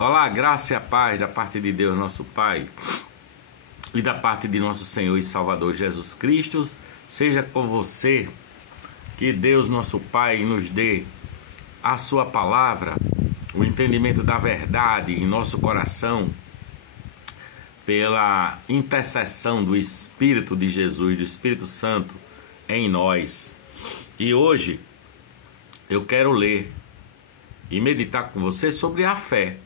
Olá, graça e a paz da parte de Deus, nosso Pai, e da parte de nosso Senhor e Salvador Jesus Cristo, seja com você. Que Deus, nosso Pai, nos dê a sua palavra, o entendimento da verdade em nosso coração, pela intercessão do Espírito de Jesus, do Espírito Santo em nós. E hoje eu quero ler e meditar com você sobre a fé.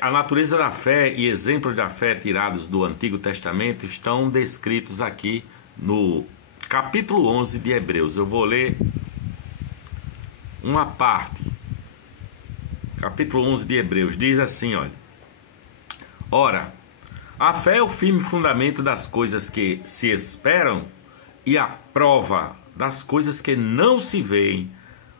A natureza da fé e exemplos da fé tirados do Antigo Testamento estão descritos aqui no capítulo 11 de Hebreus. Eu vou ler uma parte. Capítulo 11 de Hebreus diz assim, olha: Ora, a fé é o firme fundamento das coisas que se esperam e a prova das coisas que não se veem,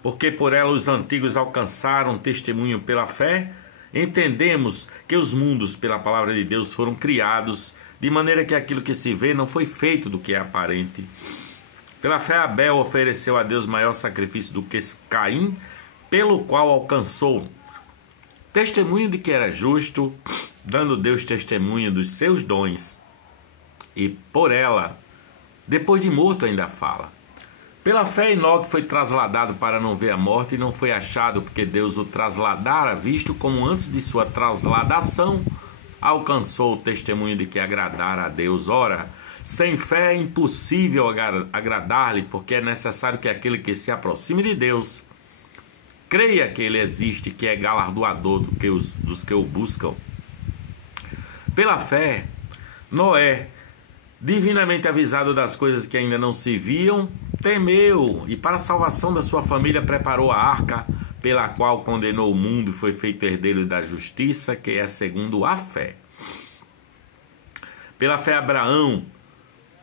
porque por ela os antigos alcançaram testemunho pela fé. Entendemos que os mundos, pela palavra de Deus, foram criados, de maneira que aquilo que se vê não foi feito do que é aparente. Pela fé, Abel ofereceu a Deus maior sacrifício do que Caim, pelo qual alcançou testemunho de que era justo, dando Deus testemunho dos seus dons. E por ela, depois de morto, ainda fala. Pela fé, Enoque foi trasladado para não ver a morte e não foi achado, porque Deus o trasladara, visto como antes de sua trasladação alcançou o testemunho de que agradara a Deus. Ora, sem fé é impossível agradar-lhe, porque é necessário que aquele que se aproxime de Deus creia que ele existe, que é galardoador dos que o buscam. Pela fé, Noé, divinamente avisado das coisas que ainda não se viam, temeu e para a salvação da sua família preparou a arca, pela qual condenou o mundo e foi feito herdeiro da justiça, que é segundo a fé. Pela fé, Abraão,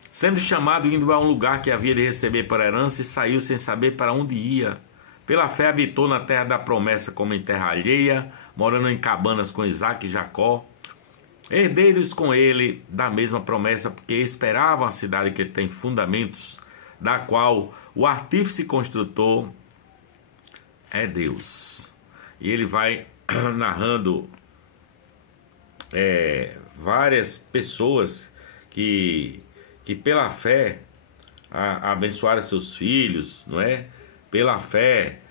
sendo chamado, indo a um lugar que havia de receber por herança, e saiu sem saber para onde ia. Pela fé, habitou na terra da promessa como em terra alheia, morando em cabanas com Isaque e Jacó, herdeiros com ele da mesma promessa, porque esperavam a cidade que tem fundamentos, da qual o artífice construtor é Deus. E ele vai narrando várias pessoas que pela fé abençoaram seus filhos, não é? Pela fé,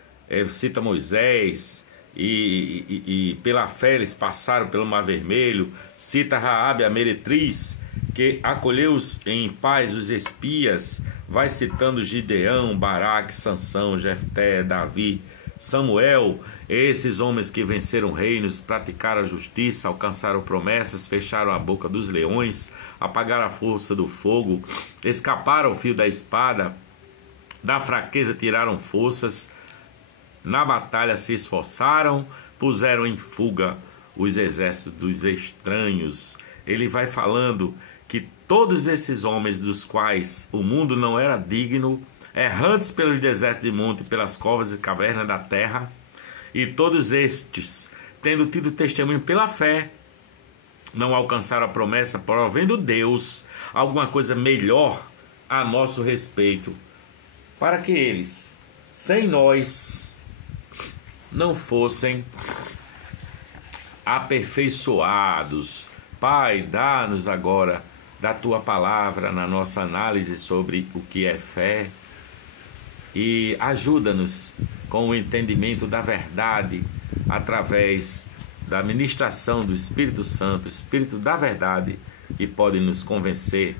cita Moisés, e pela fé eles passaram pelo Mar Vermelho. Cita Raabe, a meretriz, que acolheu em paz os espias. Vai citando Gideão, Baraque, Sansão, Jefté, Davi, Samuel, esses homens que venceram reinos, praticaram a justiça, alcançaram promessas, fecharam a boca dos leões, apagaram a força do fogo, escaparam ao fio da espada, da fraqueza tiraram forças, na batalha se esforçaram, puseram em fuga os exércitos dos estranhos. Ele vai falando que todos esses homens dos quais o mundo não era digno, errantes pelos desertos e montes, pelas covas e cavernas da terra, e todos estes, tendo tido testemunho pela fé, não alcançaram a promessa, provendo Deus alguma coisa melhor a nosso respeito, para que eles, sem nós, não fossem aperfeiçoados. Pai, dá-nos agora da Tua palavra na nossa análise sobre o que é fé e ajuda-nos com o entendimento da verdade através da ministração do Espírito Santo, Espírito da verdade, que pode nos convencer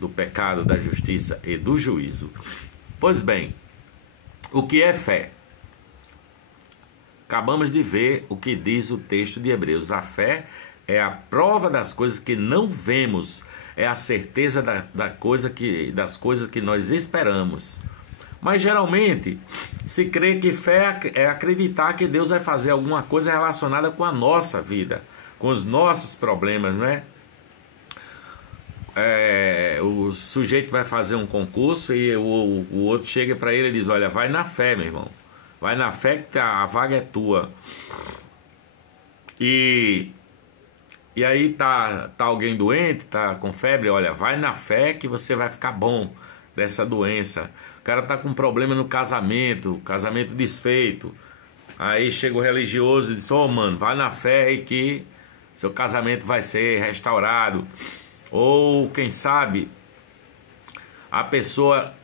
do pecado, da justiça e do juízo. Pois bem, o que é fé? Acabamos de ver o que diz o texto de Hebreus. A fé é a prova das coisas que não vemos, é a certeza das coisas que nós esperamos. Mas geralmente se crê que fé é acreditar que Deus vai fazer alguma coisa relacionada com a nossa vida, com os nossos problemas, né? O sujeito vai fazer um concurso e o outro chega para ele e diz: olha, vai na fé, meu irmão, vai na fé que a vaga é tua. E aí tá alguém doente, tá com febre, olha, vai na fé que você vai ficar bom dessa doença. O cara tá com problema no casamento, casamento desfeito, Aí chega o religioso e diz: ô mano, vai na fé e que seu casamento vai ser restaurado. Ou quem sabe a pessoa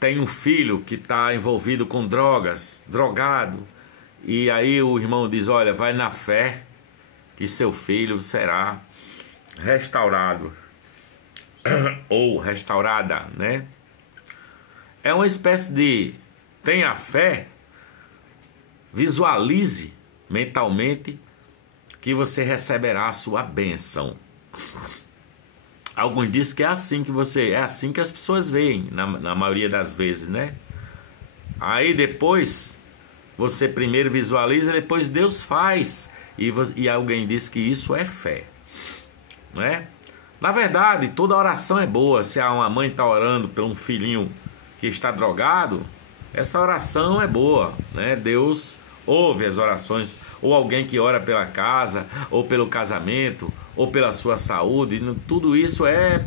tem um filho que está envolvido com drogas, drogado, e aí o irmão diz: olha, vai na fé que seu filho será restaurado ou restaurada, né? É uma espécie de tenha fé, visualize mentalmente que você receberá a sua bênção. Alguns dizem que é assim que as pessoas veem, na maioria das vezes, né? Aí depois, você primeiro visualiza, depois Deus faz. E alguém diz que isso é fé, né? Na verdade, toda oração é boa. Se uma mãe está orando por um filhinho que está drogado, essa oração é boa, né? Deus ouve as orações. Ou alguém que ora pela casa, ou pelo casamento, ou pela sua saúde. Tudo isso é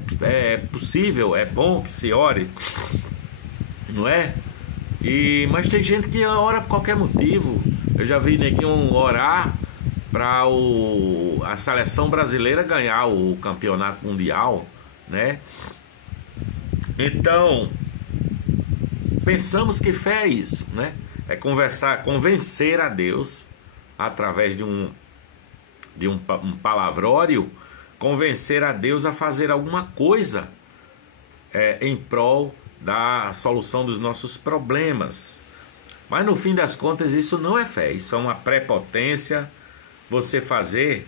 possível, é bom que se ore, não é? Mas tem gente que ora por qualquer motivo. Eu já vi neguinho orar para a seleção brasileira ganhar o campeonato mundial, né? Então, pensamos que fé é isso, né? É convencer a Deus através de um palavrório, convencer a Deus a fazer alguma coisa em prol da solução dos nossos problemas. Mas no fim das contas isso não é fé, isso é uma prepotência. Você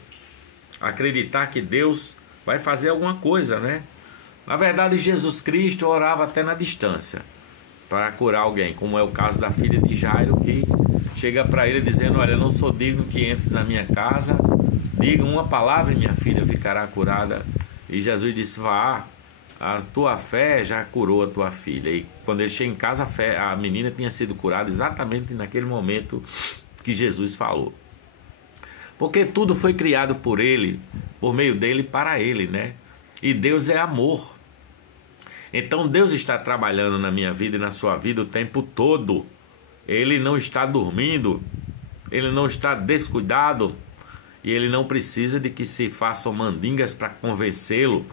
acreditar que Deus vai fazer alguma coisa, né? Na verdade, Jesus Cristo orava até na distância para curar alguém, como é o caso da filha de Jairo, que chega para ele dizendo: olha, eu não sou digno que entres na minha casa, diga uma palavra e minha filha ficará curada. E Jesus disse: vá, a tua fé já curou a tua filha. E quando ele chega em casa, a menina tinha sido curada exatamente naquele momento que Jesus falou. Porque tudo foi criado por ele, por meio dele, para ele, né? E Deus é amor. Então Deus está trabalhando na minha vida e na sua vida o tempo todo. Ele não está dormindo, ele não está descuidado, e ele não precisa de que se façam mandingas para convencê-lo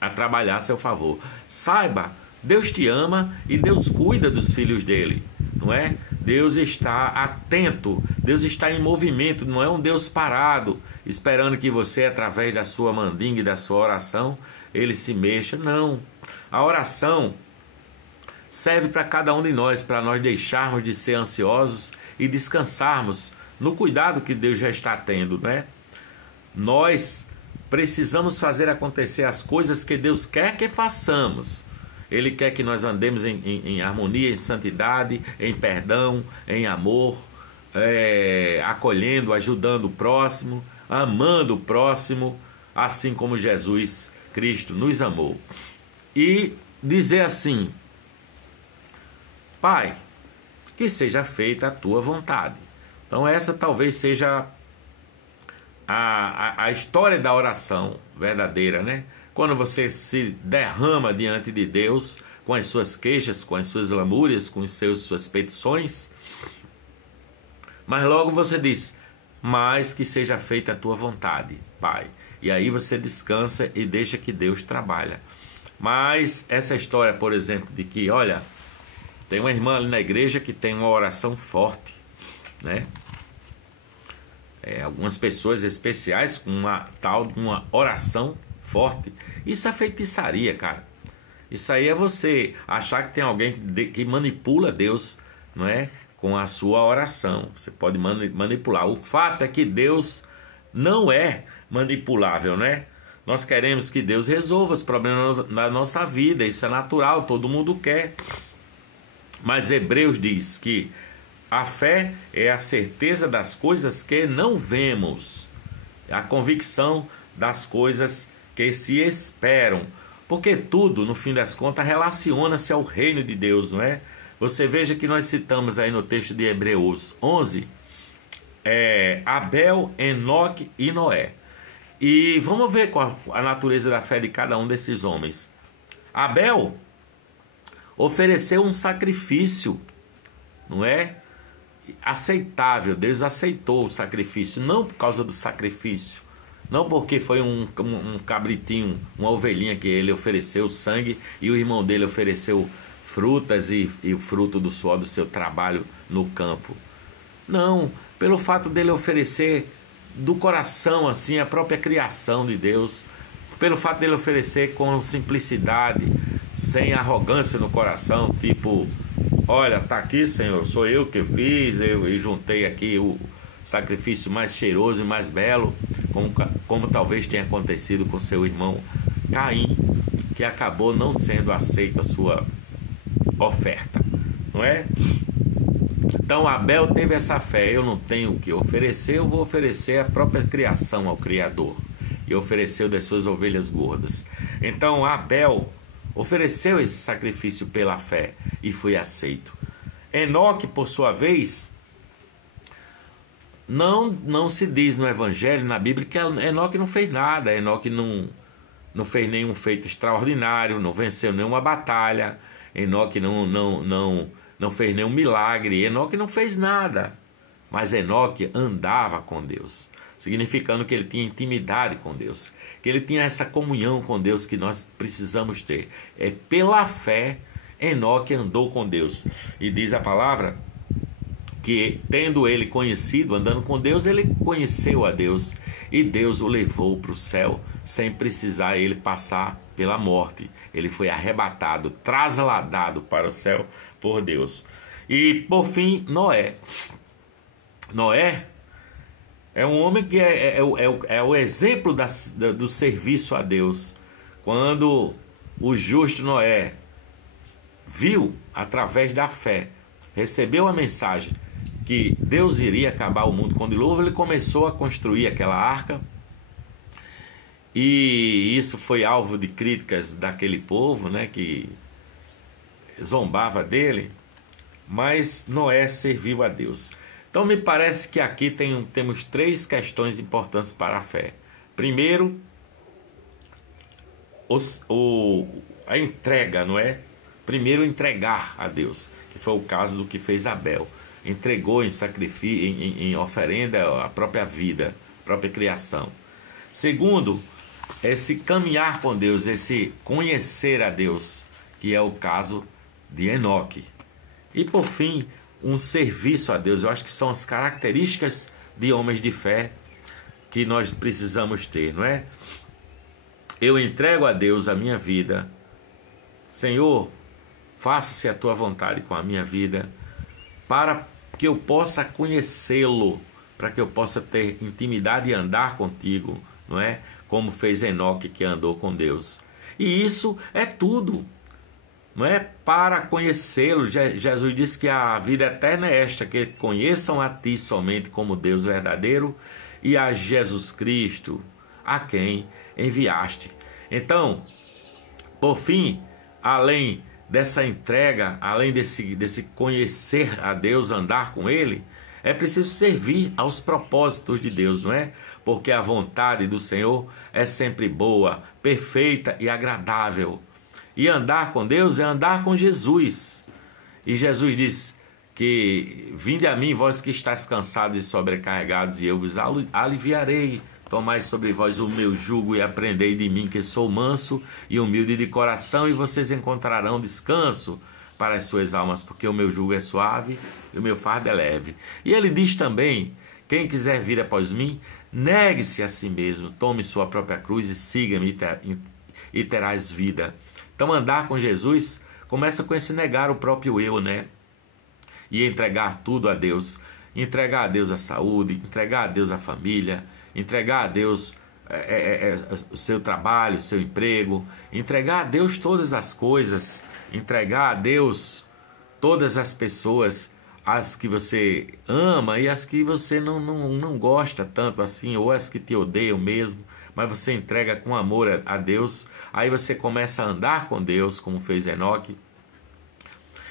a trabalhar a seu favor. Saiba, Deus te ama e Deus cuida dos filhos dele, não é? Deus está atento, Deus está em movimento, não é um Deus parado, esperando que você, através da sua mandinga e da sua oração, ele se mexa. Não, a oração serve para cada um de nós, para nós deixarmos de ser ansiosos e descansarmos no cuidado que Deus já está tendo, né? Nós precisamos fazer acontecer as coisas que Deus quer que façamos. Ele quer que nós andemos em harmonia, em santidade, em perdão, em amor, acolhendo, ajudando o próximo, amando o próximo, assim como Jesus Cristo nos amou. E dizer assim: Pai, que seja feita a tua vontade. Então essa talvez seja a história da oração verdadeira, né? Quando você se derrama diante de Deus com as suas queixas, com as suas lamúrias, com suas petições, mas logo você diz: mas que seja feita a tua vontade, Pai. E aí você descansa e deixa que Deus trabalha. Mas essa história, por exemplo, de que, olha, tem uma irmã ali na igreja que tem uma oração forte, né? Algumas pessoas especiais com uma tal de uma oração forte. Isso é feitiçaria, cara. Isso aí é você achar que tem alguém que manipula Deus, não é? Com a sua oração. Você pode manipular. O fato é que Deus não é manipulável, né? Nós queremos que Deus resolva os problemas da nossa vida. Isso é natural, todo mundo quer. Mas Hebreus diz que a fé é a certeza das coisas que não vemos, a convicção das coisas que se esperam, porque tudo, no fim das contas, relaciona-se ao reino de Deus, não é? Você veja que nós citamos aí no texto de Hebreus 11, Abel, Enoque e Noé. E vamos ver qual a natureza da fé de cada um desses homens. Abel ofereceu um sacrifício, não é? aceitável. Deus aceitou o sacrifício, não por causa do sacrifício, não porque foi um cabritinho, uma ovelhinha que ele ofereceu sangue e o irmão dele ofereceu frutas e o fruto do suor do seu trabalho no campo. Não, pelo fato dele oferecer do coração, assim, a própria criação de Deus, pelo fato dele oferecer com simplicidade, sem arrogância no coração, tipo, olha, tá aqui, Senhor, sou eu que fiz, eu juntei aqui o sacrifício mais cheiroso e mais belo, como talvez tenha acontecido com seu irmão Caim, que acabou não sendo aceita a sua oferta, não é? Então Abel teve essa fé, eu não tenho o que oferecer, eu vou oferecer a própria criação ao Criador, e ofereceu das suas ovelhas gordas. Então Abel ofereceu esse sacrifício pela fé e foi aceito. Enoque, por sua vez, não se diz no Evangelho, na Bíblia, que Enoque não fez nada. Enoque não fez nenhum feito extraordinário, não venceu nenhuma batalha. Enoque não fez nenhum milagre. Enoque não fez nada. Mas Enoque andava com Deus, significando que ele tinha intimidade com Deus, que ele tinha essa comunhão com Deus que nós precisamos ter. É pela fé Enoque andou com Deus. E diz a palavra que, tendo ele conhecido, andando com Deus, ele conheceu a Deus, e Deus o levou para o céu sem precisar ele passar pela morte. Ele foi arrebatado, trasladado para o céu por Deus. E por fim, Noé. Noé é um homem que é o exemplo do serviço a Deus. Quando o justo Noé viu, através da fé, recebeu a mensagem que Deus iria acabar o mundo com dilúvio, ele começou a construir aquela arca, e isso foi alvo de críticas daquele povo, né, que zombava dele, mas Noé serviu a Deus. Então me parece que aqui temos três questões importantes para a fé. Primeiro, a entrega, não é? Primeiro, entregar a Deus, que foi o caso do que fez Abel. Entregou em sacrifício, em oferenda, a própria vida, a própria criação. Segundo, esse caminhar com Deus, esse conhecer a Deus, que é o caso de Enoque. E por fim, um serviço a Deus. Eu acho que são as características de homens de fé que nós precisamos ter, não é? Eu entrego a Deus a minha vida. Senhor, faça-se a tua vontade com a minha vida, para que eu possa conhecê-lo, para que eu possa ter intimidade e andar contigo, não é? Como fez Enoque, que andou com Deus. E isso é tudo, não é? Para conhecê-lo, Jesus disse que a vida eterna é esta, que conheçam a ti somente como Deus verdadeiro e a Jesus Cristo, a quem enviaste. Então, por fim, além dessa entrega, além desse conhecer a Deus, andar com Ele, é preciso servir aos propósitos de Deus, não é? Porque a vontade do Senhor é sempre boa, perfeita e agradável. E andar com Deus é andar com Jesus. E Jesus diz que: vinde a mim, vós que estáis cansados e sobrecarregados, e eu vos aliviarei. Tomai sobre vós o meu jugo e aprendei de mim, que sou manso e humilde de coração, e vocês encontrarão descanso para as suas almas, porque o meu jugo é suave e o meu fardo é leve. E ele diz também: quem quiser vir após mim, negue-se a si mesmo, tome sua própria cruz e siga-me, e terás vida. Então andar com Jesus começa com esse negar o próprio eu, né? E entregar tudo a Deus. Entregar a Deus a saúde, entregar a Deus a família, entregar a Deus o seu trabalho, o seu emprego, entregar a Deus todas as coisas, entregar a Deus todas as pessoas, as que você ama e as que você não gosta tanto assim, ou as que te odeiam mesmo, mas você entrega com amor a Deus. Aí você começa a andar com Deus, como fez Enoque,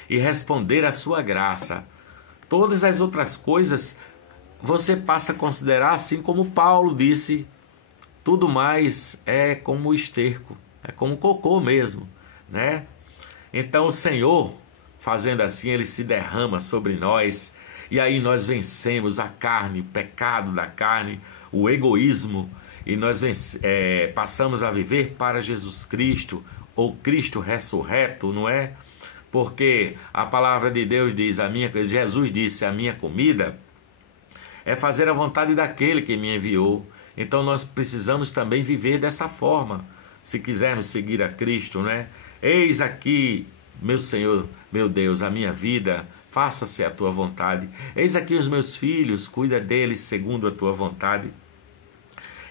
e responder à sua graça. Todas as outras coisas você passa a considerar, assim como Paulo disse, tudo mais é como esterco, é como cocô mesmo, né? Então o Senhor, fazendo assim, Ele se derrama sobre nós E aí nós vencemos a carne, o pecado da carne, o egoísmo, e nós passamos a viver para Jesus Cristo, ou Cristo ressurreto, não é? Porque a palavra de Deus diz, Jesus disse, a minha comida é fazer a vontade daquele que me enviou. Então nós precisamos também viver dessa forma, se quisermos seguir a Cristo, né? Eis aqui, meu Senhor, meu Deus, a minha vida, faça-se a tua vontade. Eis aqui os meus filhos, cuida deles segundo a tua vontade.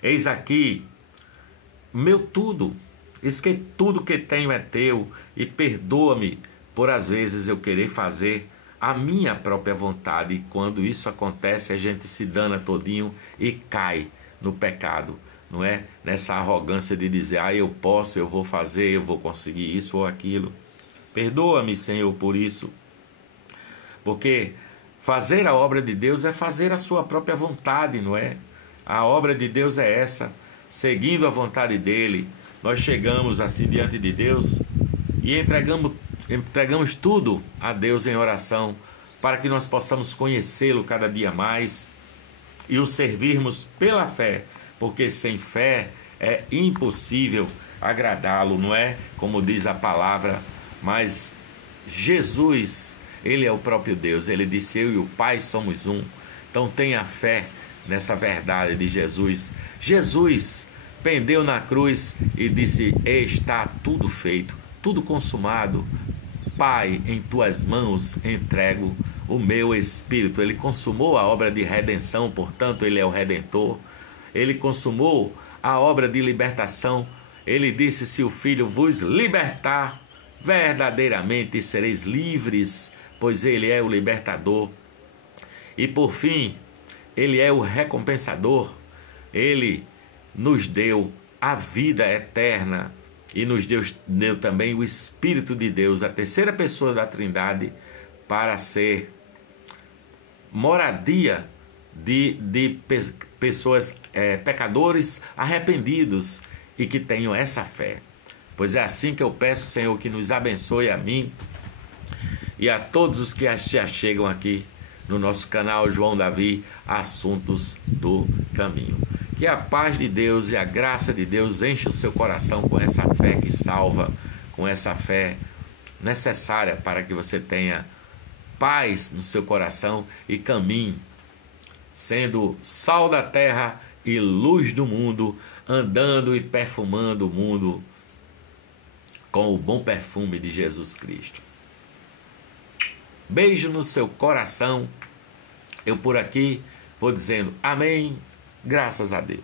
Eis aqui meu tudo, eis que tudo que tenho é teu, e perdoa-me por às vezes eu querer fazer a minha própria vontade. E quando isso acontece, a gente se dana todinho e cai no pecado, não é? Nessa arrogância de dizer, eu posso, eu vou fazer, eu vou conseguir isso ou aquilo. Perdoa-me, Senhor, por isso. Porque fazer a obra de Deus é fazer a sua própria vontade, não é? A obra de Deus é essa, seguindo a vontade dele. Nós chegamos assim diante de Deus e entregamos tudo a Deus em oração, para que nós possamos conhecê-lo cada dia mais e o servirmos pela fé, porque sem fé é impossível agradá-lo, não é? Como diz a palavra, mas Jesus, ele é o próprio Deus, ele disse, eu e o Pai somos um. Então tenha fé nessa verdade de Jesus. Jesus pendeu na cruz e disse, está tudo feito, tudo consumado. Pai, em tuas mãos entrego o meu espírito. Ele consumou a obra de redenção, portanto ele é o Redentor. Ele consumou a obra de libertação. Ele disse, se o Filho vos libertar, verdadeiramente sereis livres, pois ele é o libertador. E por fim, ele é o recompensador. Ele nos deu a vida eterna e nos deu também o Espírito de Deus, a terceira pessoa da Trindade, para ser moradia de pessoas, pecadores arrependidos e que tenham essa fé. Pois é assim que eu peço, Senhor, que nos abençoe a mim e a todos os que se achegam aqui no nosso canal João Davi, Assuntos do Caminho. Que a paz de Deus e a graça de Deus enche o seu coração com essa fé que salva, com essa fé necessária para que você tenha paz no seu coração e caminhe, sendo sal da terra e luz do mundo, andando e perfumando o mundo com o bom perfume de Jesus Cristo. Beijo no seu coração. Eu por aqui vou dizendo amém, graças a Deus.